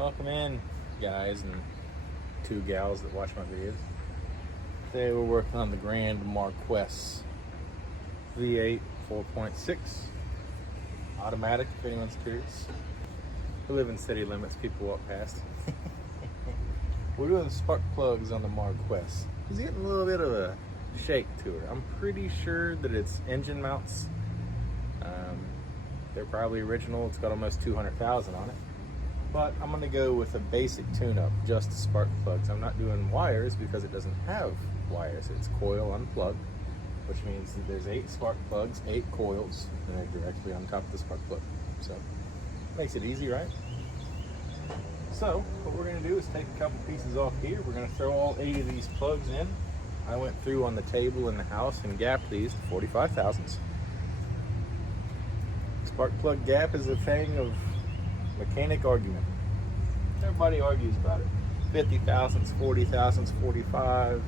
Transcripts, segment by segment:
Welcome in, guys and two gals that watch my videos. Today we're working on the Grand Marquis V8 4.6 automatic, if anyone's curious. We live in city limits, people walk past. We're doing spark plugs on the Marquis. He's getting a little bit of a shake to her. I'm pretty sure that it's engine mounts. They're probably original. It's got almost 200,000 on it. But I'm going to go with a basic tune-up, just spark plugs. I'm not doing wires because it doesn't have wires. It's coil unplugged, which means that there's 8 spark plugs, 8 coils, and they're directly on top of the spark plug. So, makes it easy, right? So, what we're going to do is take a couple pieces off here. We're going to throw all 8 of these plugs in. I went through on the table in the house and gapped these to 45 thousandths. Spark plug gap is a thing of mechanic argument. Everybody argues about it. 50 thousandths, 40 thousandths, 45.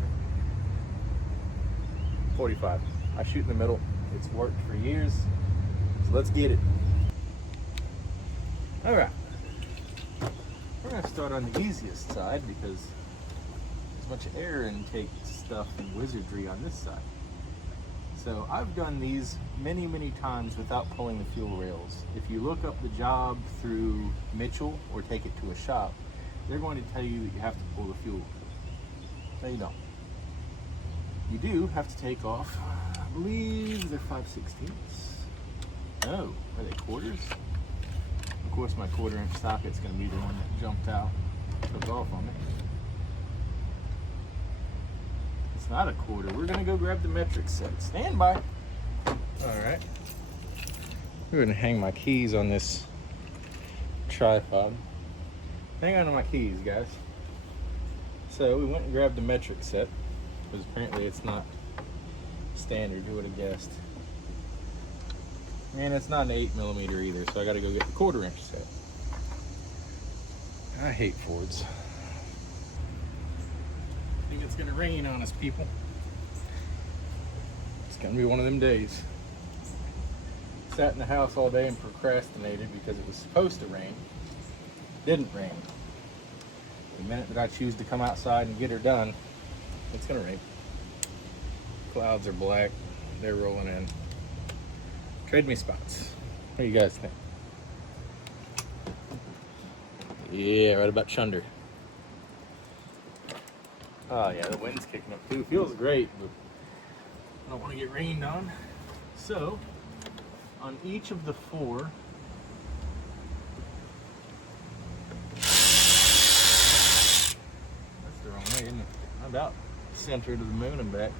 45. I shoot in the middle. It's worked for years. So let's get it. Alright. We're going to start on the easiest side because there's a bunch of air intake stuff and wizardry on this side. So I've done these many times without pulling the fuel rails. If you look up the job through Mitchell or take it to a shop, they're going to tell you that you have to pull the fuel. No, you don't. You do have to take off, I believe they're 5/16. No, are they quarters? Of course my 1/4 inch socket's going to be the one that jumped out, took off on me. It's not a 1/4. We're going to go grab the metric set. Stand by. Alright. We're going to hang my keys on this tripod. Hang on to my keys, guys. So we went and grabbed the metric set because apparently it's not standard. Who would have guessed? And it's not an 8mm either, so I got to go get the 1/4 inch set. I hate Fords. I think it's gonna rain on us, people. It's gonna be one of them days. Sat in the house all day and procrastinated because it was supposed to rain. Didn't rain. The minute that I choose to come outside and get her done, it's gonna rain. Clouds are black. They're rolling in. Trade me spots. What do you guys think? Yeah, right about chunder. Oh yeah, the wind's kicking up too. Feels great, but I don't want to get rained on. So, on each of the 4, that's the wrong way, isn't it? I'm about center to the moon and back.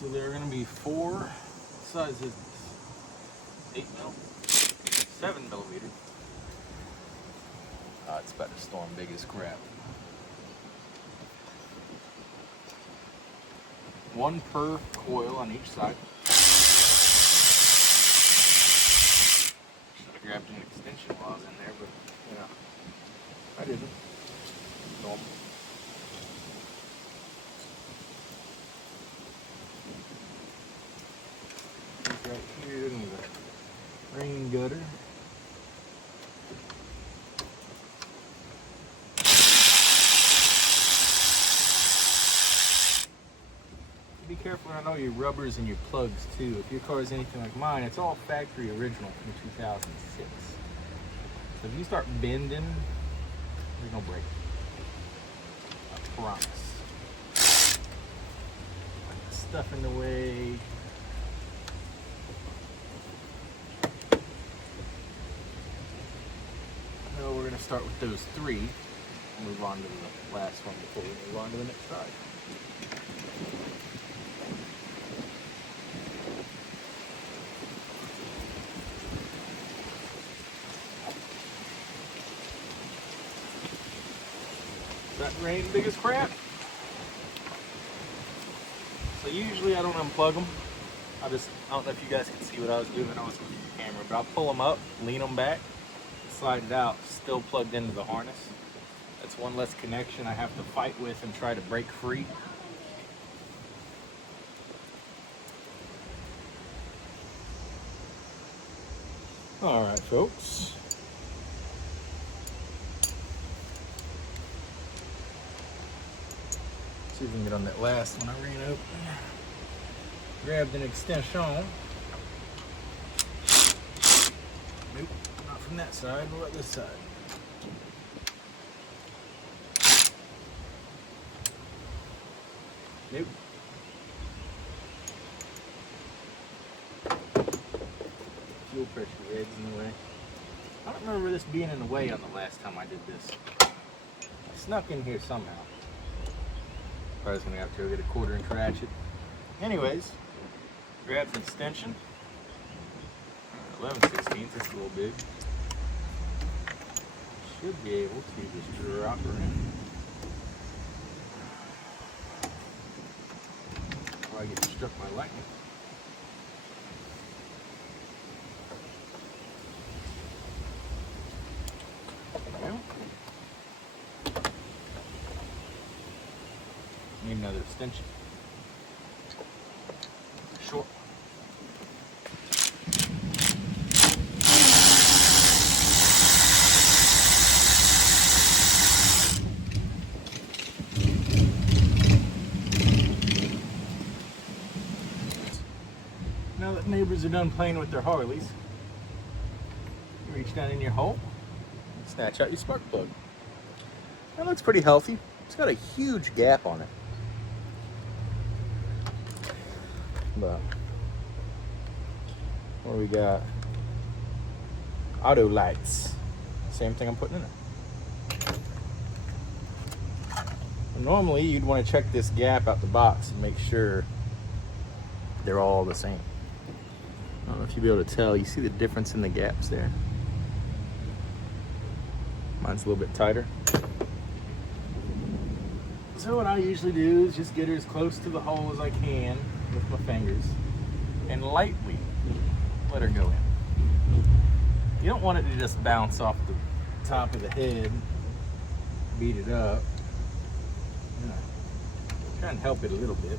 So there are going to be 4 sizes, 8mm, 7mm. It's about to storm big as crap. 1 per coil on each side. Should have grabbed an extension while I was in there, but you know, I didn't. Normal. Right here in the rain gutter. Be careful on all your rubbers and your plugs too. If your car is anything like mine, it's all factory original from 2006. So if you start bending, there's no break. I promise. Stuff in the way. So we're going to start with those 3 and move on to the last one before we move on to the next side. That rain big as crap. So usually I don't unplug them. I don't know if you guys can see what I was doing. I was with the camera, but I'll pull them up, lean them back, slide it out, still plugged into the harness. That's one less connection I have to fight with and try to break free. All right, folks. See if we can get on that last one I ran open. Grabbed an extension. Nope, not from that side. What about this side? Nope. Fuel pressure head's in the way. I don't remember this being in the way on the last time I did this. I snuck in here somehow. I was gonna have to go get a 1/4-inch ratchet. Anyways, grab the extension. 11/16, that's a little big. Should be able to just drop her in. Before I get struck by lightning. There we go. Need another extension. Short. Now that neighbors are done playing with their Harleys, you reach down in your hole and snatch out your spark plug. That looks pretty healthy. It's got a huge gap on it. But what we got? Auto lights. Same thing I'm putting in it. Normally you'd want to check this gap out the box and make sure they're all the same. I don't know if you'll be able to tell. You see the difference in the gaps there? Mine's a little bit tighter. So what I usually do is just get her as close to the hole as I can with my fingers and lightly let her go in. You don't want it to just bounce off the top of the head, beat it up. Try and help it a little bit.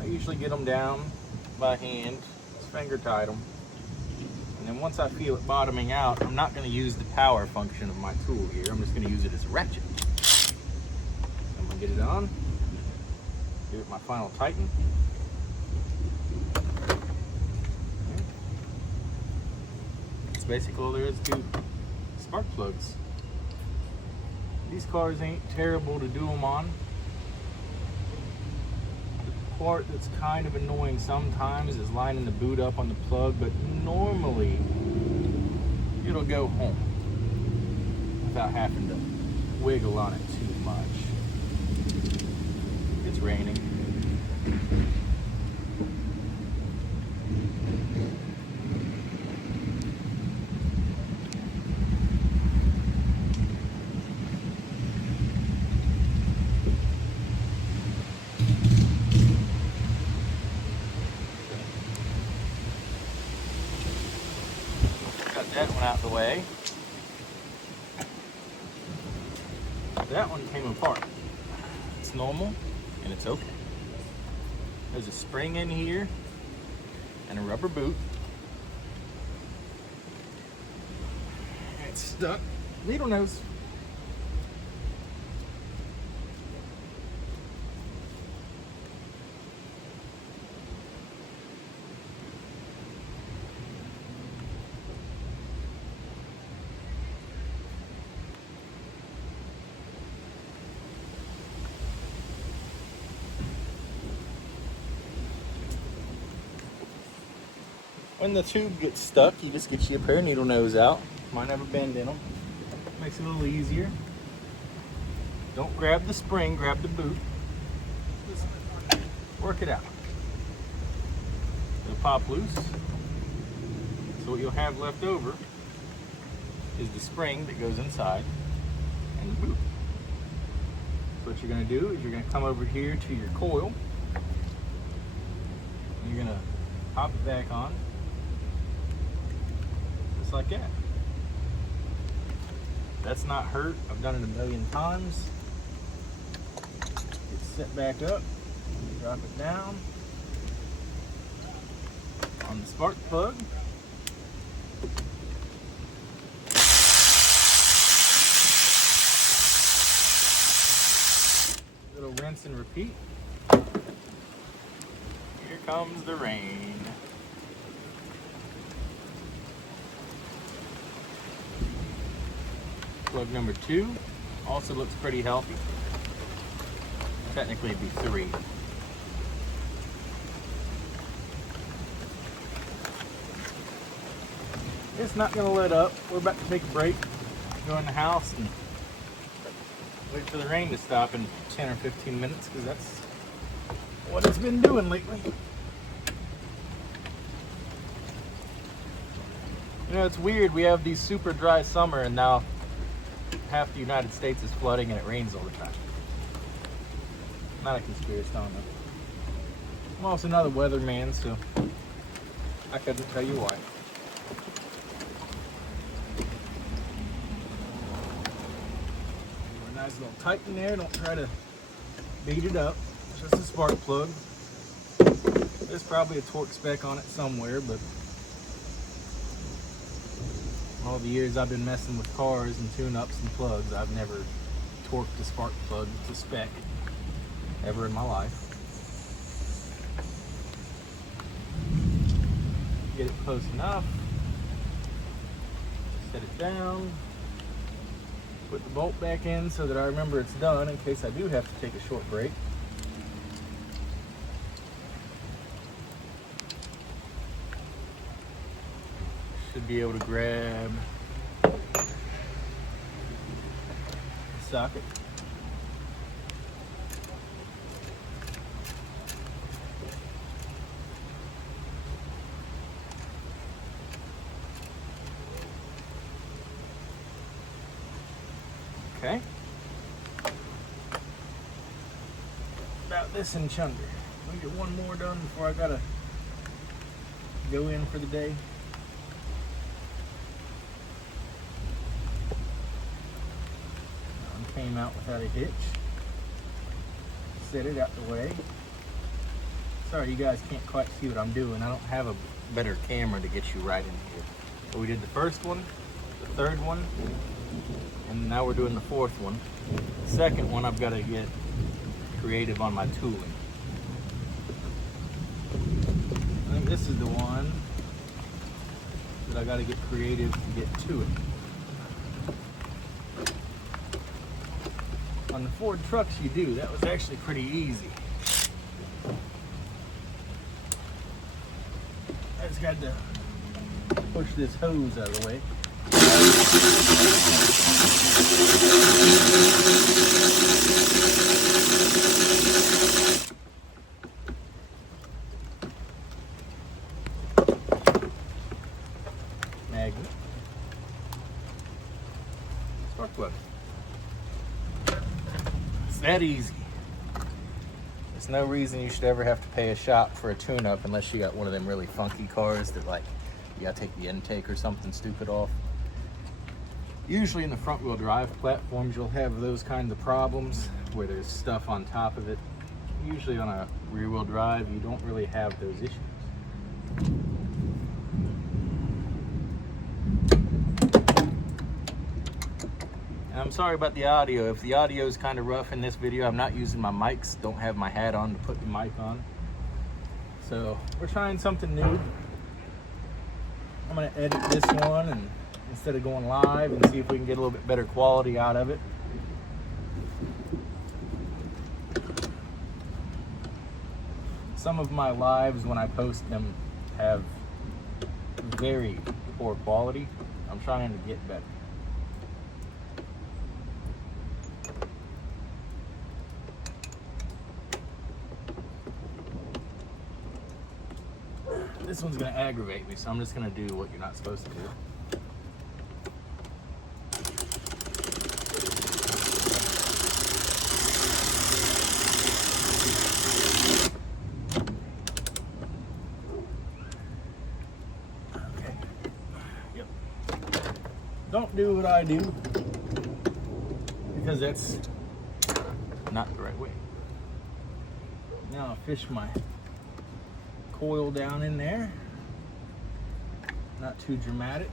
I usually get them down by hand, just finger tight them. And then once I feel it bottoming out, I'm not going to use the power function of my tool here. I'm just going to use it as a ratchet. I'm going to get it on, give it my final tighten. That's basically all there is to spark plugs. These cars ain't terrible to do them on. The part that's kind of annoying sometimes is lining the boot up on the plug, but normally it'll go home without having to wiggle on it too much. It's raining. That one out the way. That one came apart. It's normal and it's okay. There's a spring in here and a rubber boot. It's stuck. Needle nose. When the tube gets stuck, you just get you a pair of needle nose out. Mine have a bend in them. Makes it a little easier. Don't grab the spring, grab the boot. Work it out. It'll pop loose. So what you'll have left over is the spring that goes inside and the boot. So what you're going to do is you're going to come over here to your coil. you're gonna pop it back on, just like that. That's not hurt. I've done it a million times. Get set back up, drop it down on the spark plug. Little rinse and repeat. Here comes the rain. Plug number 2 also looks pretty healthy. Technically it'd be 3. It's not gonna let up. We're about to take a break, go in the house and wait for the rain to stop in 10 or 15 minutes, because that's what it's been doing lately. You know, it's weird. We have these super dry summer, and now half the United States is flooding and it rains all the time. Not a conspiracy, I don't know. I'm also not a weatherman, so I couldn't tell you why. A nice little tighten there. Don't try to beat it up. It's just a spark plug. There's probably a torque spec on it somewhere, but all the years I've been messing with cars and tune-ups and plugs, I've never torqued a spark plug to spec ever in my life. Get it close enough, set it down, put the bolt back in so that I remember it's done in case I do have to take a short break. Should be able to grab the socket. Okay. About this inch under. Let me get one more done before I gotta go in for the day. Came out without a hitch. Set it out the way. Sorry, you guys can't quite see what I'm doing. I don't have a better camera to get you right in here. So we did the first one, the third one, and now we're doing the fourth one. The second one, I've got to get creative on my tooling. I think this is the one that I got to get creative to get to it. On the Ford trucks you do. That was actually pretty easy. I just got to push this hose out of the way. Magnet. Spark plug. That easy. There's no reason you should ever have to pay a shop for a tune-up unless you got one of them really funky cars that, like, you gotta take the intake or something stupid off. Usually in the front-wheel drive platforms you'll have those kinds of problems where there's stuff on top of it. Usually on a rear-wheel drive you don't really have those issues. I'm sorry about the audio. If the audio is kind of rough in this video, I'm not using my mics. Don't have my hat on to put the mic on. So we're trying something new. I'm gonna edit this one and instead of going live and see if we can get a little bit better quality out of it. Some of my lives when I post them have very poor quality. I'm trying to get better. This one's gonna aggravate me, so I'm just gonna do what you're not supposed to do. don't do what I do, because that's not the right way. Now I'll fish my coil down in there. Not too dramatic.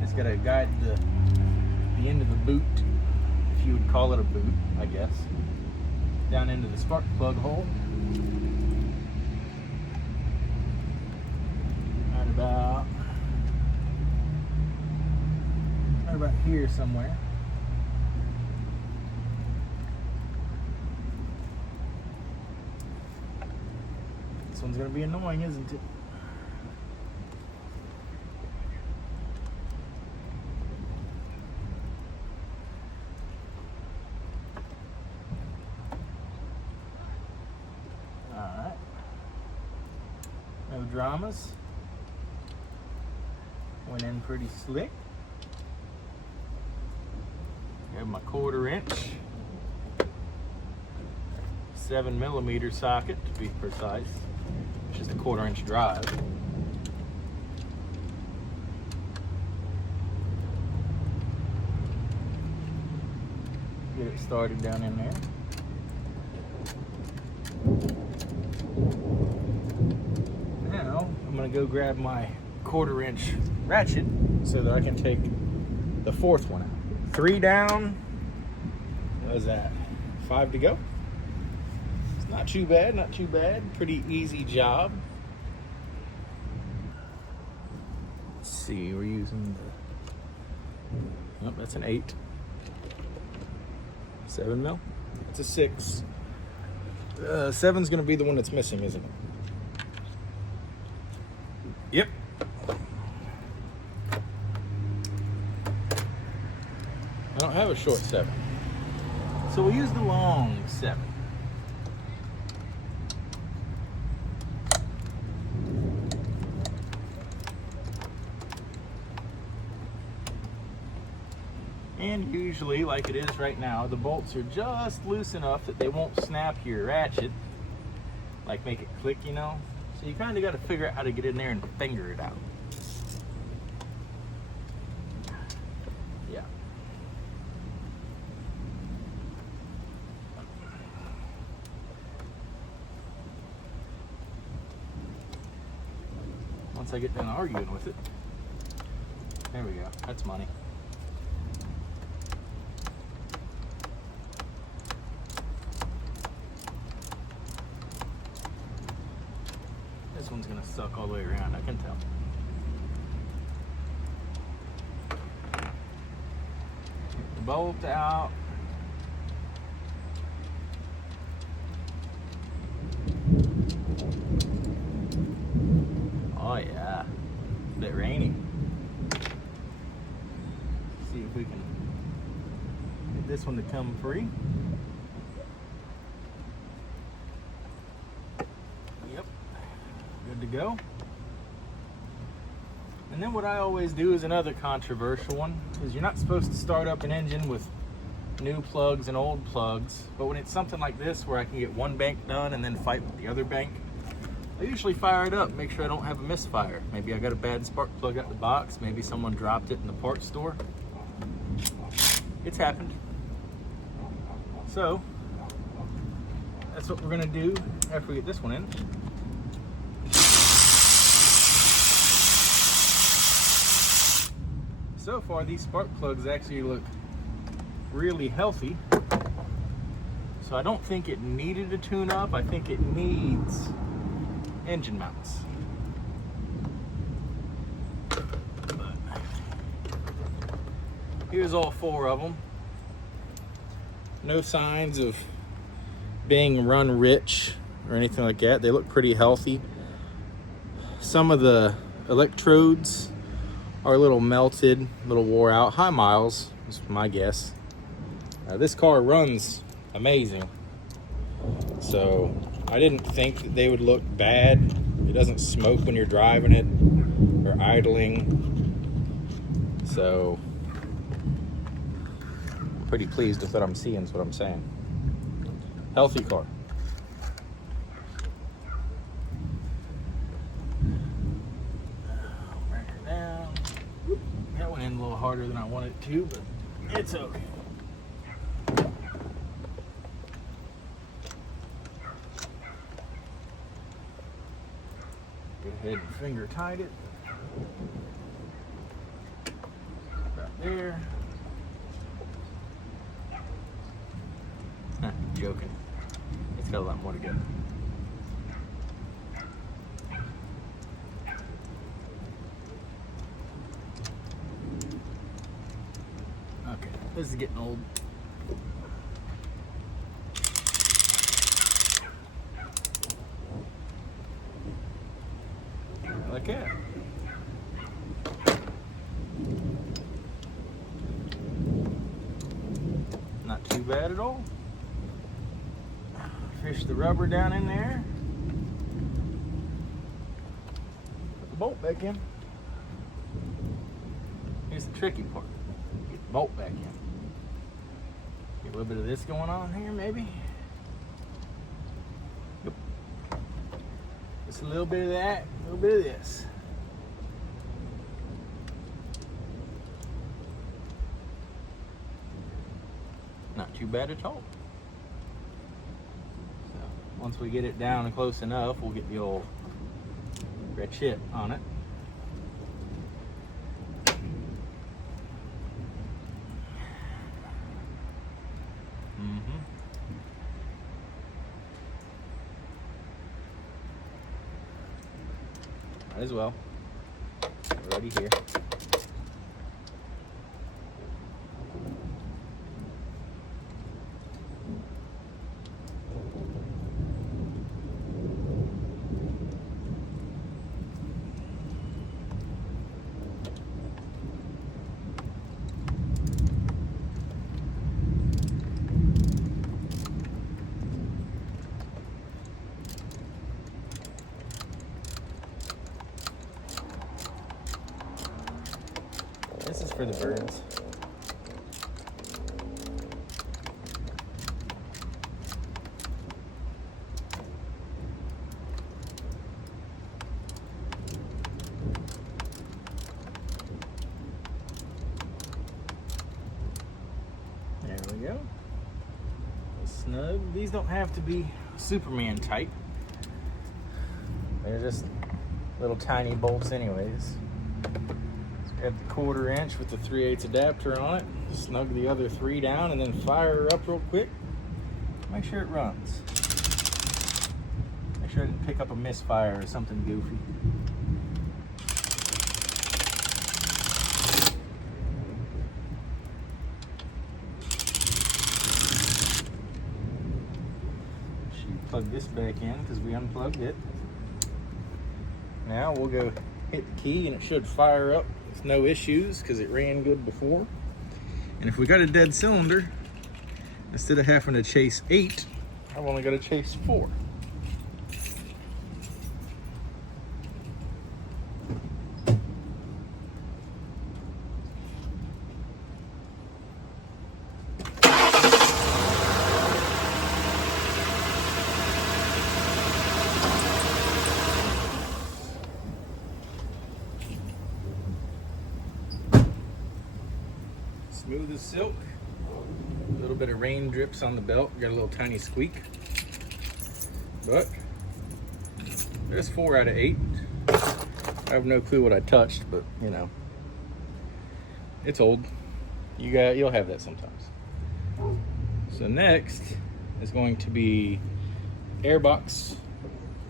Just gotta guide the end of the boot, if you would call it a boot, I guess, down into the spark plug hole. Right about here somewhere. This one's gonna be annoying, isn't it? Alright. No dramas. Went in pretty slick. Have my 1/4 inch 7mm socket, to be precise, which is the 1/4 inch drive. Get it started down in there. Now I'm gonna go grab my 1/4 inch ratchet so that I can take the 4th one out. 3 down. What is that? 5 to go. It's not too bad, not too bad. Pretty easy job. Let's see, we're using the, oh, that's an 8. 7 mil. It's a 6. 7's gonna be the one that's missing, isn't it? Yep. I don't have a short 7. So we'll use the long 7. And usually, like it is right now, the bolts are just loose enough that they won't snap your ratchet, like make it click, you know? So you kind of got to figure out how to get in there and finger it out. Yeah. Once I get done arguing with it, there we go. That's money. This one's gonna suck all the way around, I can tell. The bolt out. Oh yeah, a bit rainy. See if we can get this one to come free. Yep, good to go. And then what I always do is another controversial one, is you're not supposed to start up an engine with new plugs and old plugs, but when it's something like this where I can get one bank done and then fight with the other bank, I usually fire it up, make sure I don't have a misfire. Maybe I got a bad spark plug out the box, maybe someone dropped it in the parts store. It's happened. So, that's what we're gonna do after we get this one in. So far, these spark plugs actually look really healthy. So I don't think it needed a tune-up. I think it needs engine mounts. But here's all 4 of them. No signs of being run rich or anything like that. They look pretty healthy. Some of the electrodes are a little melted, a little wore out. High miles is my guess. This car runs amazing, so I didn't think that they would look bad. It doesn't smoke when you're driving it or idling, so I'm pretty pleased with what I'm seeing, is what I'm saying. Healthy car. harder than I want it to, but it's okay. Go ahead and finger tight it. About there. Joking. It's got a lot more to go. Okay, this is getting old. Like that. Not too bad at all. Fish the rubber down in there. Put the bolt back in. Here's the tricky part. Get the bolt back in. Get a little bit of this going on here, maybe. Yep. Just a little bit of that, a little bit of this. Not too bad at all. Once we get it down and close enough, we'll get the old red shit on it. Might as well. We're already here. This is for the birds. There we go. Snug. These don't have to be Superman tight. They're just little tiny bolts anyways. Have the 1/4 inch with the 3/8 adapter on it. Snug the other 3 down and then fire her up real quick. Make sure it runs. Make sure I didn't pick up a misfire or something goofy. Should plug this back in because we unplugged it. Now we'll go hit the key and it should fire up. No issues because it ran good before. And if we got a dead cylinder, instead of having to chase 8, I've only got to chase 4. Smooth as silk. A little bit of rain drips on the belt. Got a little tiny squeak. But there's 4 out of 8. I have no clue what I touched, but you know, it's old. You'll have that sometimes. So next is going to be airbox.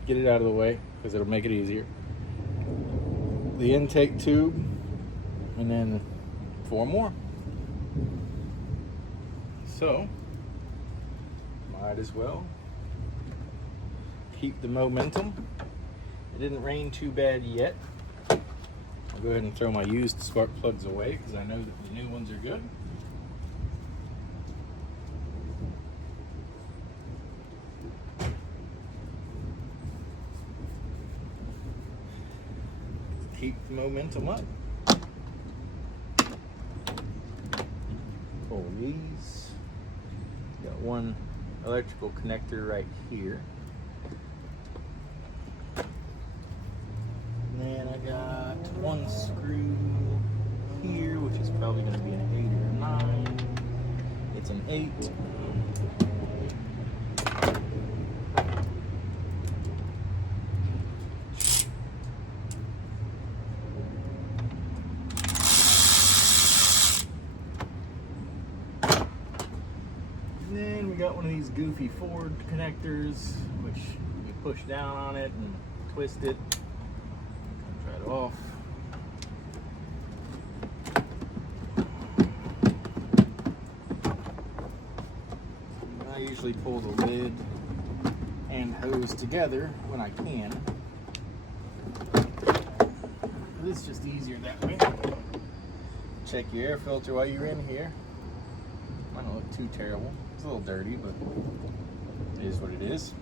Get it out of the way because it'll make it easier. The intake tube, and then 4 more. So, might as well keep the momentum. It didn't rain too bad yet. I'll go ahead and throw my used spark plugs away because I know that the new ones are good. Keep the momentum up. Pull these. Got one electrical connector right here. And then I got one screw here, which is probably one of these goofy Ford connectors, which you push down on it and twist it. Try it off. I usually pull the lid and hose together when I can. It's just easier that way. Check your air filter while you're in here. Might not look too terrible. It's a little dirty, but it is what it is.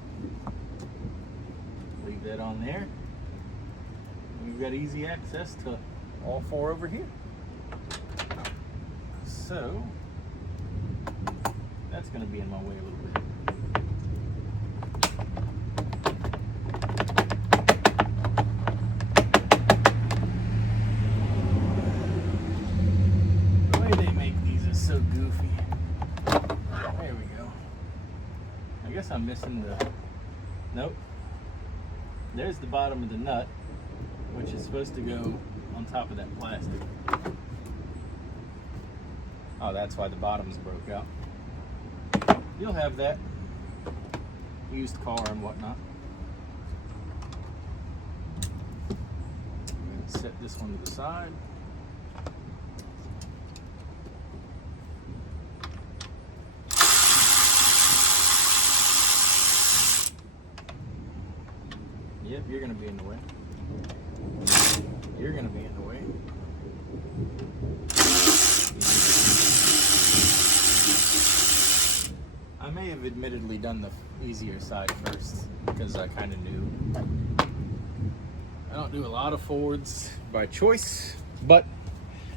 Leave that on there. We've got easy access to all four over here. So that's going to be in my way a little bit. The way they make these is so goofy. There we go. I guess I'm missing the... Nope. There's the bottom of the nut, which is supposed to go on top of that plastic. Oh, that's why the bottoms broke out. You'll have that used car and whatnot. Set this one to the side. Yep, you're going to be in the way. You're going to be in the way. I may have admittedly done the easier side first because I kind of knew. I don't do a lot of Fords by choice, but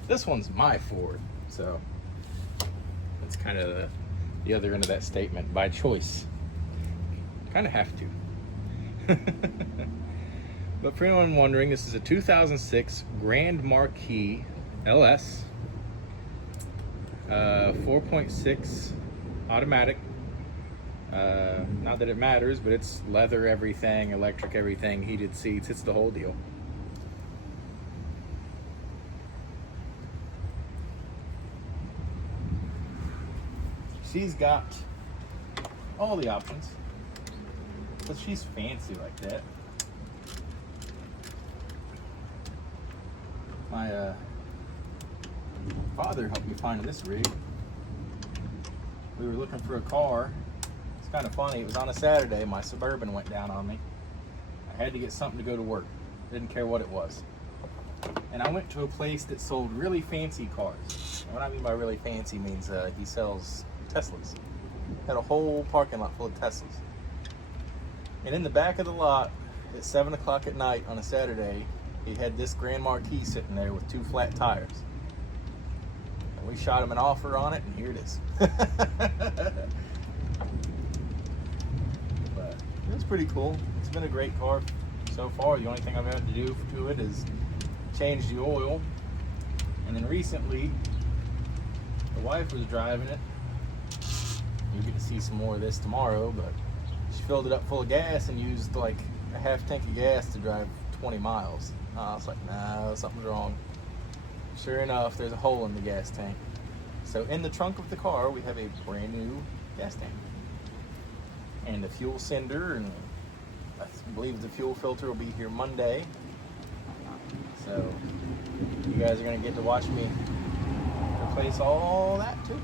this one's my Ford, so that's kind of the other end of that statement, by choice. Kind of have to. But for anyone wondering, this is a 2006 Grand Marquis LS, 4.6 automatic. Not that it matters, but it's leather everything, electric everything, heated seats, it's the whole deal. She's got all the options, but she's fancy like that. My father helped me find this rig. We were looking for a car. It's kind of funny. It was on a Saturday. My Suburban went down on me. I had to get something to go to work. Didn't care what it was. And I went to a place that sold really fancy cars. And what I mean by really fancy means he sells Teslas. Had a whole parking lot full of Teslas. And in the back of the lot at 7 o'clock at night on a Saturday, he had this Grand Marquis sitting there with 2 flat tires. And we shot him an offer on it, and here it is. But it's pretty cool. It's been a great car so far. The only thing I've had to do to it is change the oil. And then recently, the wife was driving it. You'll get to see some more of this tomorrow, but she filled it up full of gas and used like a half tank of gas to drive 20 miles. I was like, nah, something's wrong. Sure enough, there's a hole in the gas tank. So in the trunk of the car, we have a brand new gas tank. And the fuel sender, and I believe the fuel filter will be here Monday. So you guys are gonna get to watch me replace all that too.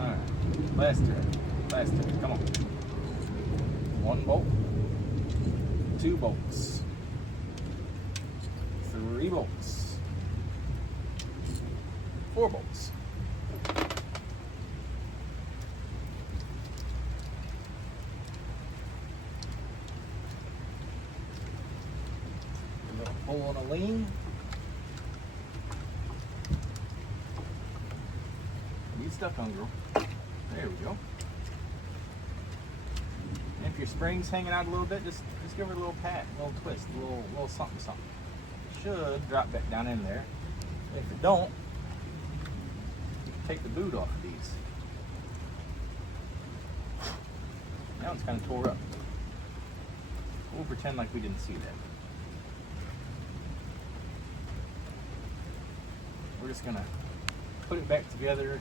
All right, last turn, come on. 1 bolt. 2 bolts, 3 bolts, 4 bolts. A little pull on a lean. Get stuck on, girl. There we go. And if your spring's hanging out a little bit, just give her a little pat, a little twist, a little something. It should drop back down in there. If it don't, you can take the boot off of these. Now it's kind of tore up. We'll pretend like we didn't see that. We're just gonna put it back together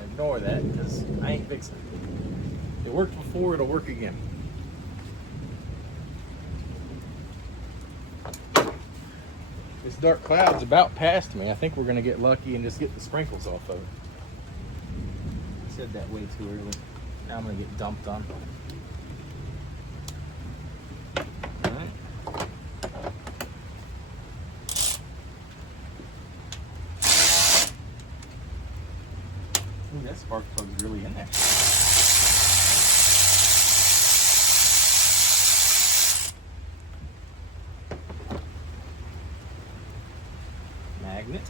Ignore that because I ain't fixing it. It worked before, it'll work again. This dark cloud's about past me. I think we're gonna get lucky and just get the sprinkles off of it. I said that way too early. Now I'm gonna get dumped on. Alright. Ooh, that spark plug's really in there. Magnet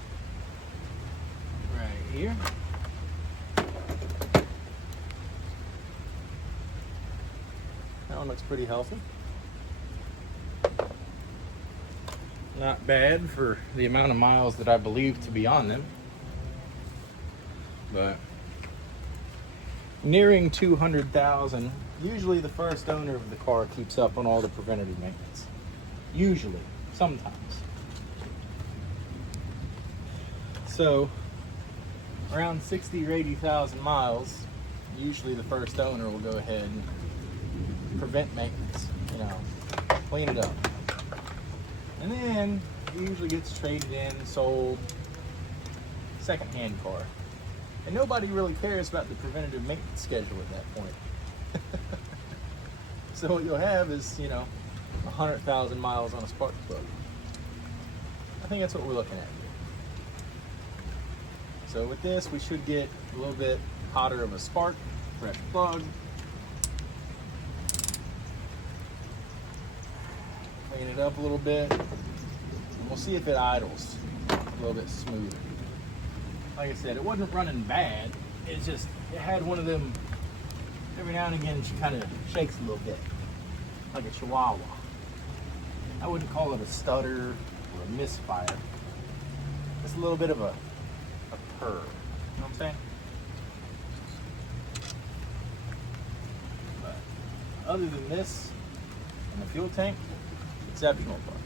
right here. That one looks pretty healthy. Not bad for the amount of miles that I believe to be on them, but nearing 200,000. Usually the first owner of the car keeps up on all the preventative maintenance. Usually, sometimes. So, around 60 or 80,000 miles, usually the first owner will go ahead and prevent maintenance, you know, clean it up. And then it usually gets traded in, sold, second-hand car. And nobody really cares about the preventative maintenance schedule at that point. So what you'll have is, you know, 100,000 miles on a spark plug. I think that's what we're looking at. So with this, we should get a little bit hotter of a spark, fresh plug. Clean it up a little bit, and we'll see if it idles a little bit smoother. Like I said, it wasn't running bad. It's just, it had one of them, every now and again, she kind of shakes a little bit, like a chihuahua. I wouldn't call it a stutter or a misfire. It's a little bit of a purr. You know what I'm saying? But other than this and the fuel tank, exceptional car.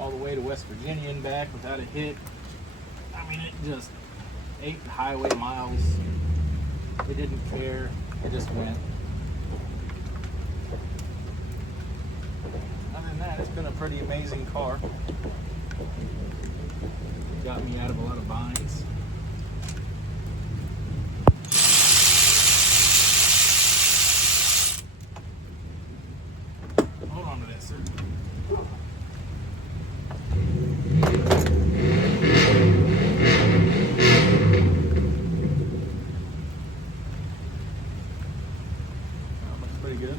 All the way to West Virginia and back without a hit. I mean, it just ate highway miles. It didn't care. It just went. Other than that, it's been a pretty amazing car. Got me out of a lot of binds. Hold on to that, sir. That looks pretty good.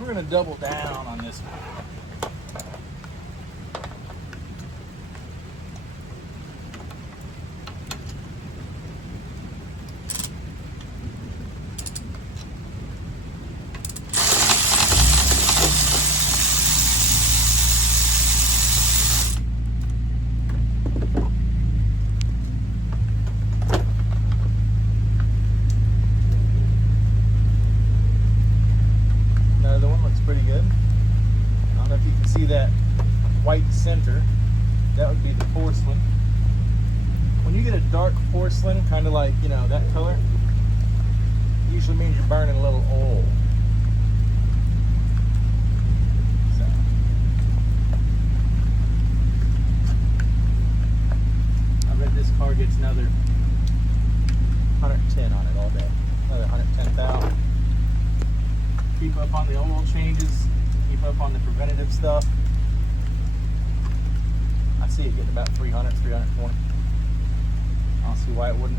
We're going to double down on this one. Pretty good. I don't know if you can see that white center. That would be the porcelain. When you get a dark porcelain, kind of like, you know, that color, usually means you're burning a little oil. So. I bet this car gets another 110 on it all day. Another 110,000. Keep up on the oil changes, keep up on the preventative stuff. I see it getting about 300, 320. I don't see why it wouldn't.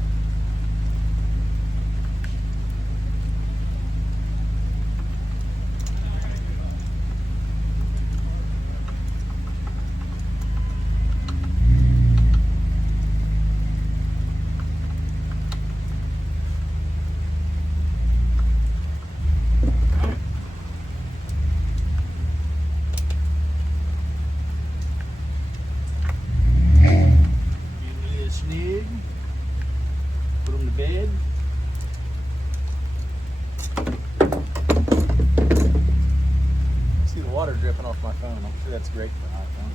water dripping off my phone. I'm sure that's great for iPhone.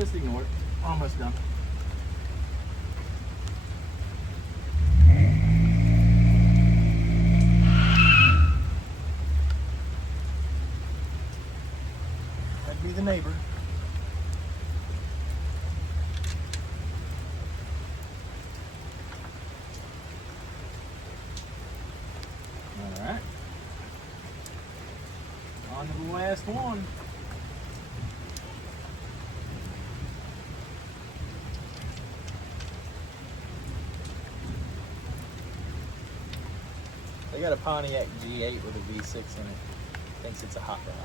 Just ignore it. Almost done. That'd be the neighbor. Alright. On to the last one. They got a Pontiac G8 with a V6 in it. Thinks it's a hot rod.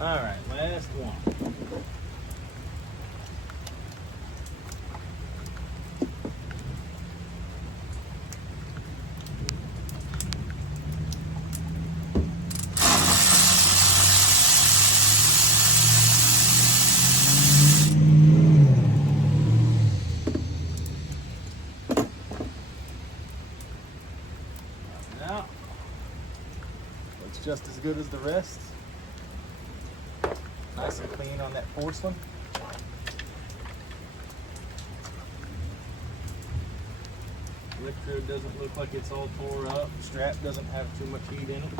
Alright, last one. Now, looks just as good as the rest. Nice and clean on that porcelain. Electrode doesn't look like it's all tore up. Strap doesn't have too much heat in it.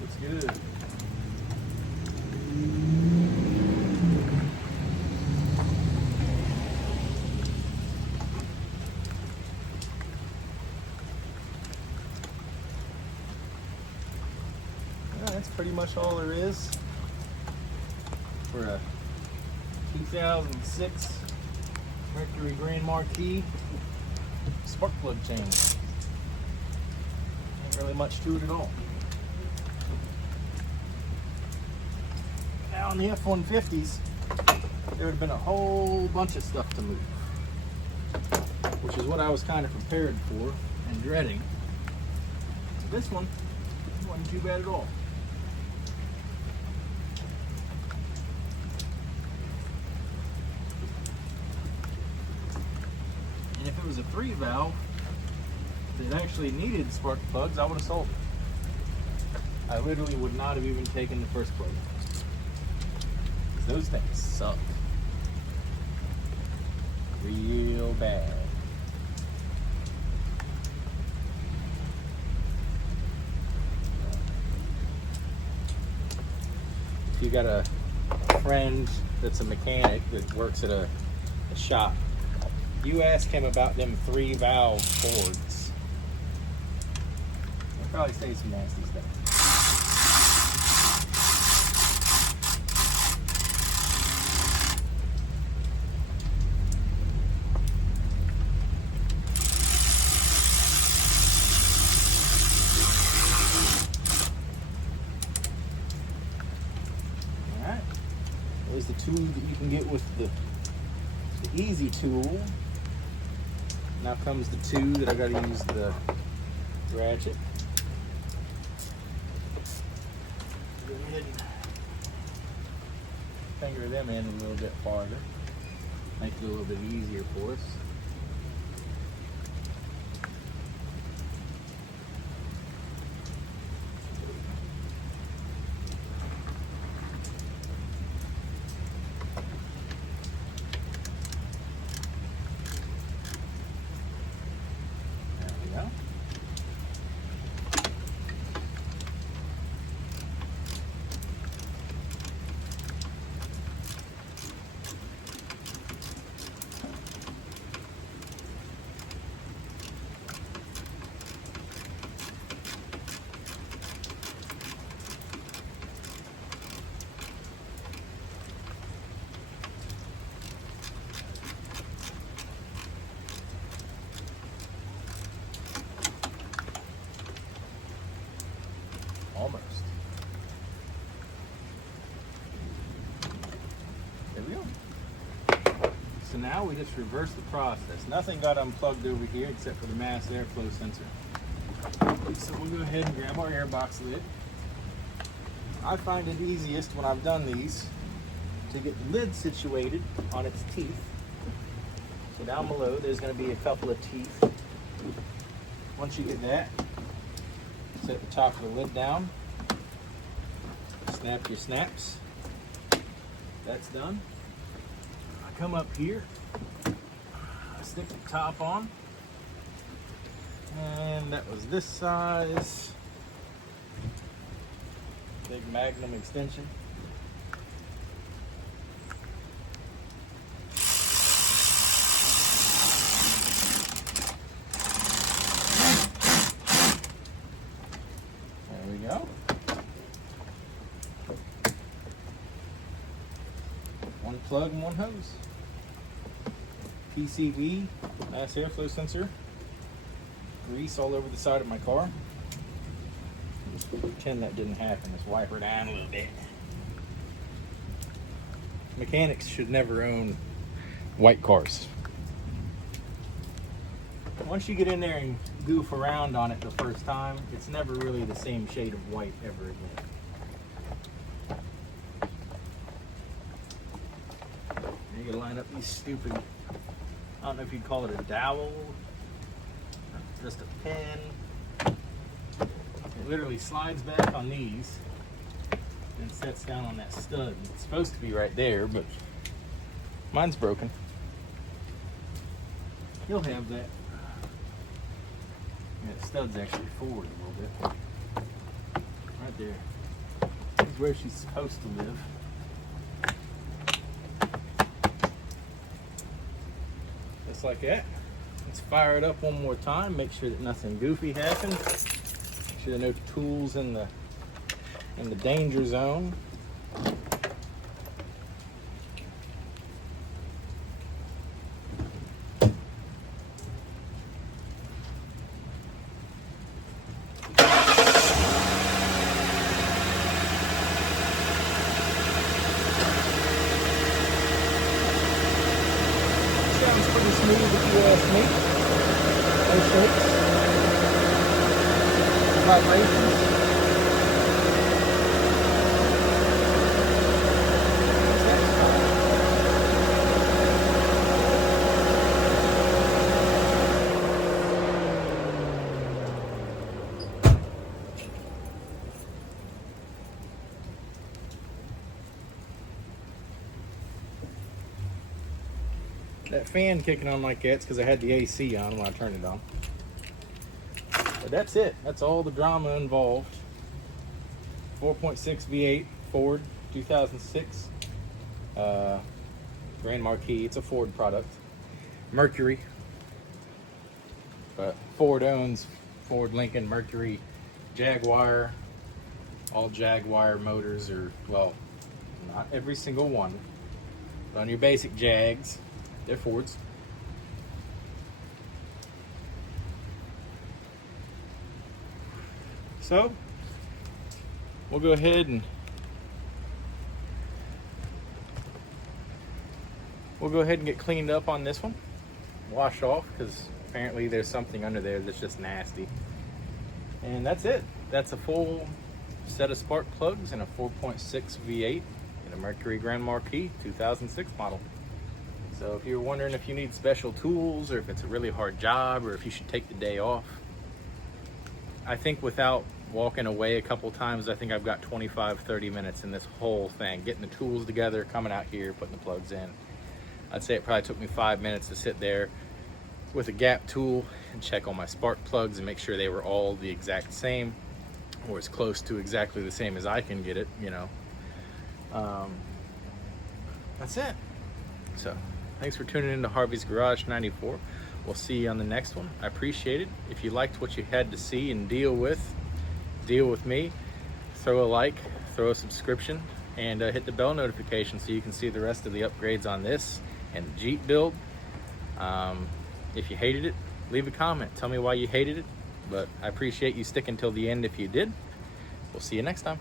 Looks good. That's pretty much all there is for a 2006 Mercury Grand Marquis spark plug change. Ain't really much to it at all. Now on the F-150s, there would have been a whole bunch of stuff to move, which is what I was kind of prepared for and dreading. This one wasn't too bad at all. And if it was a 3-valve that actually needed spark plugs, I would have sold it. I literally would not have even taken the first plug. Because those things suck. Real bad. If you got a friend that's a mechanic that works at a shop, you ask him about them 3-valve Fords. He'll probably say some nasty stuff. Alright. There's the tool that you can get with the easy tool. Now comes the two that I gotta use the ratchet. Go ahead and finger them in a little bit farther. Make it a little bit easier for us. Almost. There we go. So now we just reverse the process. Nothing got unplugged over here except for the mass airflow sensor. So we'll go ahead and grab our airbox lid. I find it easiest when I've done these to get the lid situated on its teeth. So down below there's going to be a couple of teeth. Once you get that, set the top of the lid down, snap your snaps. That's done. I come up here, I stick the top on, and that was this size. Big Magnum extension. There we go. One plug and one hose. PCV, mass airflow sensor. Grease all over the side of my car. Just pretend that didn't happen. Let's wipe her down a little bit. Mechanics should never own white cars. Once you get in there and goof around on it the first time, it's never really the same shade of white ever again. You gotta line up these stupid, I don't know if you'd call it a dowel, or just a pin. It literally slides back on these and sets down on that stud. It's supposed to be right there, but mine's broken. You'll have that. Yeah, the stud's actually forward a little bit. Right there. This is where she's supposed to live. Just like that. Let's fire it up one more time. Make sure that nothing goofy happens. Make sure there are no tools in the danger zone. Sounds pretty smooth if you ask me. No shakes. Vibrations. That fan kicking on like that's because I had the AC on when I turned it on. But that's it. That's all the drama involved. 4.6 V8 Ford 2006 Grand Marquis. It's a Ford product. Mercury. But Ford owns Ford, Lincoln, Mercury, Jaguar. All Jaguar motors are, well, not every single one. But on your basic Jags, they're Fords. So we'll go ahead and get cleaned up on this one, washed off, because apparently there's something under there that's just nasty. And that's it. That's a full set of spark plugs and a 4.6 V8 in a Mercury Grand Marquis 2006 model. So if you're wondering if you need special tools or if it's a really hard job or if you should take the day off, I think without walking away a couple times, I think I've got 25-30 minutes in this whole thing, getting the tools together, coming out here, putting the plugs in. I'd say it probably took me 5 minutes to sit there with a gap tool and check on my spark plugs and make sure they were all the exact same or as close to exactly the same as I can get it, you know. That's it. So thanks for tuning in to Harvey's Garage 94. We'll see you on the next one. I appreciate it. If you liked what you had to see and deal with me, throw a like, throw a subscription, and hit the bell notification so you can see the rest of the upgrades on this and the Jeep build. If you hated it, leave a comment. Tell me why you hated it, but I appreciate you sticking till the end if you did. We'll see you next time.